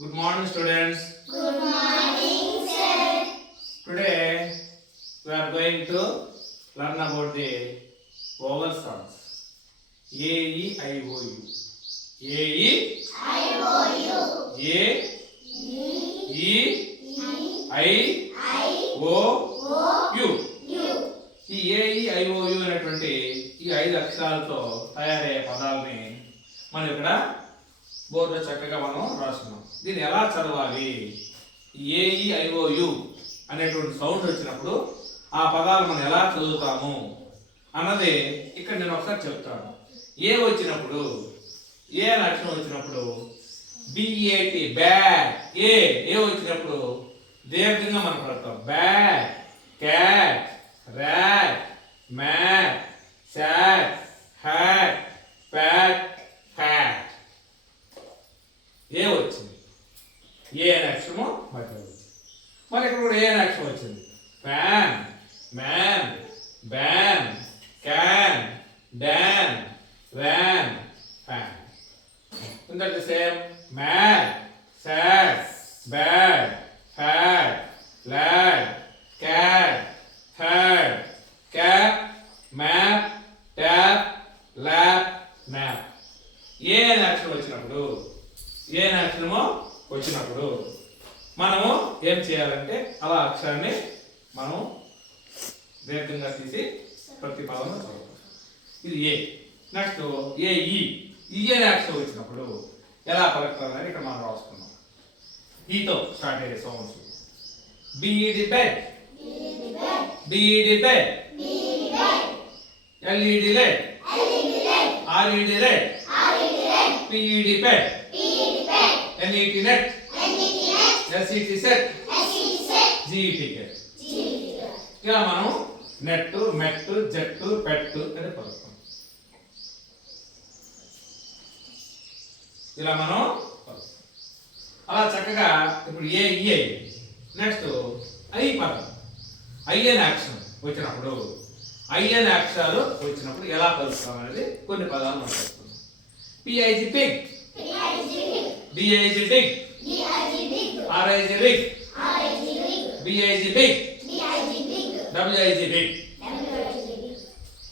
Good morning, students. Good morning, sir. Today we are going to learn about the vowel sounds. A, E, I, O, U. A, E, I O U. A, E, I, O, U. ఈ ఏ ఈ I O you అనేటువంటి ఈ 5 అక్షరాలతో తయారయ్యే పదాలని మనం ఇక్కడ బోర్డులో చక్కగా మనం రాస్తున్నాం. దీన్ని ఎలా చదవాలి? ఏ ఈ ఐ ఓ యు అనేటువంటి సౌండ్ వచ్చినప్పుడు ఆ పదాలు మనం ఎలా చదువుతాము అన్నది ఇక్కడ నేను ఒకసారి చెప్తాను. ఏ వచ్చినప్పుడు, ఏ అనే అక్షరం వచ్చినప్పుడు బిఏటి బ్యాట్, ఏ వచ్చినప్పుడు దీర్ఘంగా మనం పడతాం. Bat, cat, rat, mat, sat, hat, pat, hat. ఏ వచ్చింది, ఏ అనే అక్షరము మధ్యలో వచ్చింది. మరి ఇక్కడ కూడా ఏ అనే అక్షరం వచ్చింది. Fan, man, ban, can, Dan, van, fan. Isn't the same? Mad, sad, bad, fat, lad, cat, third, cap, map, tap, lap, nap. ఏ అనే అక్షరం వచ్చినప్పుడు, ఏ అనే అక్షరము వచ్చినప్పుడు మనము ఏం చేయాలంటే అలా అక్షరాన్ని మనం దీర్ఘంగా తీసి ప్రతి పదంలో చదవాలి. ఇది ఏ. నెక్స్ట్ ఏ ఈ అనే అక్షరం వచ్చినప్పుడు ఎలా పలుకుతారని ఇక్కడ మనం రాసుకున్నాం. ఈతో స్టార్ట్ అయ్యే sounds. BED bed, BED bed, LED LED, RED red, PED pet, NET net, SET set, GET cat. ఇలా మనం నెట్, మెట్, జట్టు, పెట్టు అని పలుకుతాం. ఇలా మనం అలా చక్కగా ఇప్పుడు ఏ నెక్స్ట్ ఐ పదం. ఐ అనే అక్షరం వచ్చినప్పుడు, ఐ అనే అక్షరాలు వచ్చినప్పుడు ఎలా పలుకుతాం అనేది కొన్ని పదాలు మాట్లాడుతున్నాం. P I G pig, D I G dig, R I G rig, B I G big, W I G big,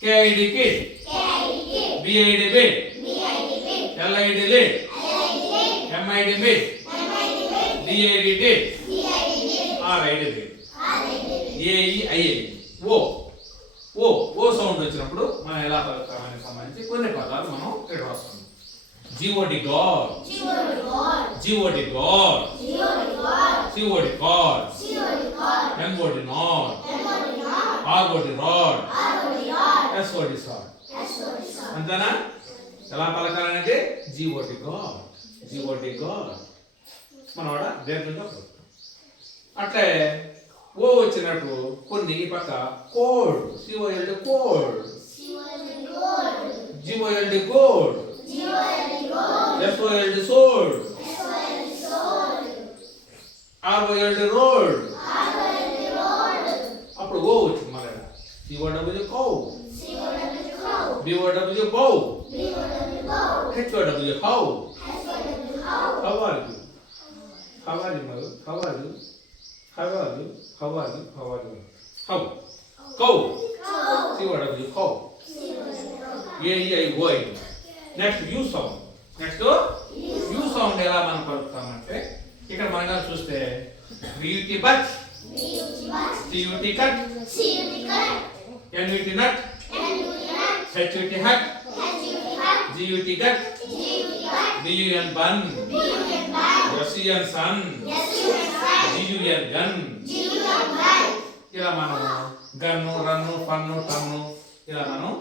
K I D kid, B I D big, L I D lid, M I D big, D I D dig, R I D big. A E I O sound వచ్చినప్పుడు మనం ఎలా పలుకుతామని సంబంధించి కొన్ని పదాలు మనం ఇక్కడ రాస్తున్నాం. G O D god, G O D god, C O D god, M O D not, R O D rod, S O D sad. అంతేనా? ఎలా పలకాలనేది జిఓడి గాడ్, జిఓడి గాడ్ మనం కూడా దీర్ఘంగా పలుకుతాం. అట్లే ఓ వచ్చినట్టు కొన్ని ఈ పక్క code, C O L D code, G O L D code, S O L D sod, R O L D road. అప్పుడు ఓ వచ్చింది మళ్ళీ C O W cow, B O W bow, H O W how. How are you, how are you mother, how are you, how are you, how are you, how are you, how, cow, COW, cow. AEIOI. Next U sound. Next U sound ఎలా మనం పలుకుతామంటే ఇక్కడ మనం చూస్తే BUT but, CUT cut, NUT nut, HUT hut, GUT gut, BUN bun, SUN sun, GUN gun. ఇలా మనం gun, run, పన్ను, ton ఇలా మనం